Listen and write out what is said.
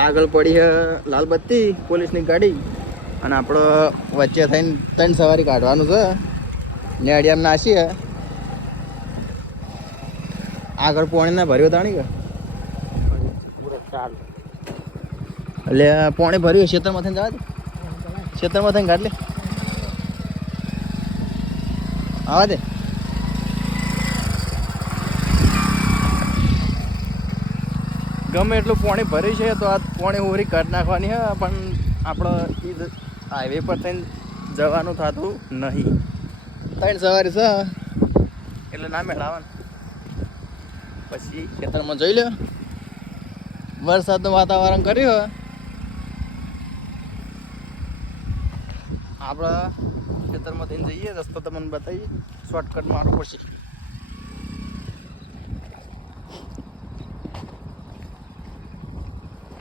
આગળ પડી છે લાલ બત્તી પોલીસની ગાડી અને આપણો વચ્ચે થઈને 3 સવારી કાઢવાનું છે નેડિયામાં નાસી આગળ પોણી ના ભર્યો તાણી કે એટલે પોણી ભર્યું ખેતરમાં થઈને જવા દે ખેતરમાં થઈને કાઢ લે આવા દે ગમે એટલું પાણી ભર્યું છે તો આ પાણી ઓરી કાઢી નાખવાની છે પણ આપણે હાઈવે પર થઈને જવાનું થતું નહીં 3 સવારી છે એટલે ના મેળાવાનું પછી ખેતરમાં જોઈ લો વરસાદનું વાતાવરણ કર્યું આપણે ખેતરમાં થઈને જઈએ રસ્તો તમને બતાવીએ શોર્ટકટ મારવો પડશે